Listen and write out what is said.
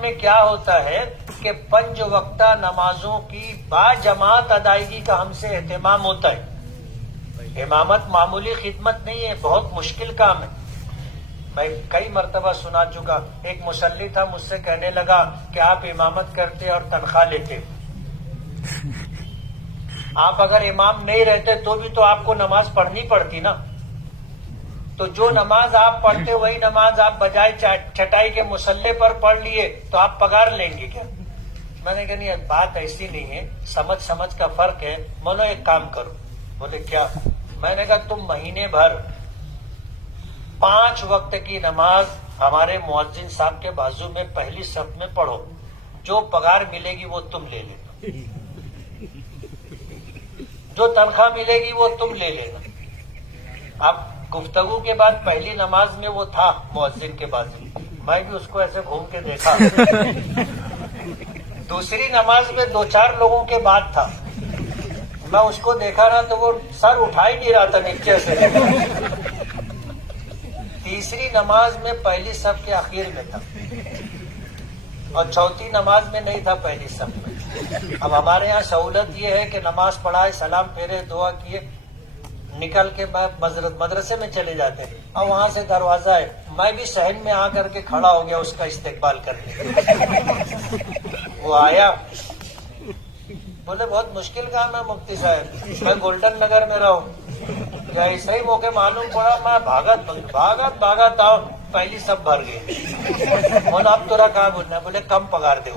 میں کیا ہوتا ہے کہ 5 وقتہ نمازوں کی باجماعت ادائیگی کا ہم سے اہتمام ہوتا ہے۔ امامت معمولی خدمت نہیں ہے، بہت مشکل کام ہے۔ میں کئی مرتبہ سنا چکا، ایک مصلی تھا مجھ سے کہنے لگا کہ آپ امامت کرتے اور تنخواہ لیتے، آپ اگر امام نہیں رہتے تو بھی تو آپ کو نماز پڑھنی پڑتی نا، تو جو نماز آپ پڑھتے وہی نماز آپ بجائے چٹائی کے مصلے پر پڑھ لیے تو آپ پگار لیں گے کیا؟ میں نے کہا نہیں، بات ایسی نہیں ہے، سمجھ کا فرق ہے۔ بولو ایک کام کرو۔ بولے کیا؟ میں نے کہا تم مہینے بھر 5 وقت کی نماز ہمارے مؤذن صاحب کے بازو میں پہلی صف میں پڑھو، جو پگار ملے گی وہ تم لے لینا، جو تنخواہ ملے گی وہ تم لے لینا۔ اب گفتگو کے بعد پہلی نماز میں وہ تھا مؤذن کے بازو، میں بھی اس کو ایسے گھوم کے دیکھا۔ دوسری نماز میں 2-4 لوگوں کے بعد تھا، میں اس کو دیکھا رہا تو وہ سر اٹھا ہی نہیں رہا تھا نیچے سے۔ تیسری نماز میں پہلی صف کے آخر میں تھا، اور چوتھی نماز میں نہیں تھا پہلی صف میں۔ اب ہمارے یہاں سہولت یہ ہے کہ نماز پڑھائے، سلام پھیرے، دعا کیے، نکل کے مدرسے میں چلے جاتے ہیں، اور وہاں سے دروازہ ہے، میں بھی صحن میں آ کر کے کھڑا ہو گیا اس کا استقبال کرنے۔ وہ آیا، بولے بہت مشکل کام ہے مفتی صاحب، میں گولڈن نگر میں رہوں، یا ایسا ہی موقع معلوم پڑا، میں بھاگت آؤ، پہلی سب بھر گئی۔ بولا اب تو رکھا، بولنا بولے کم پگار دے۔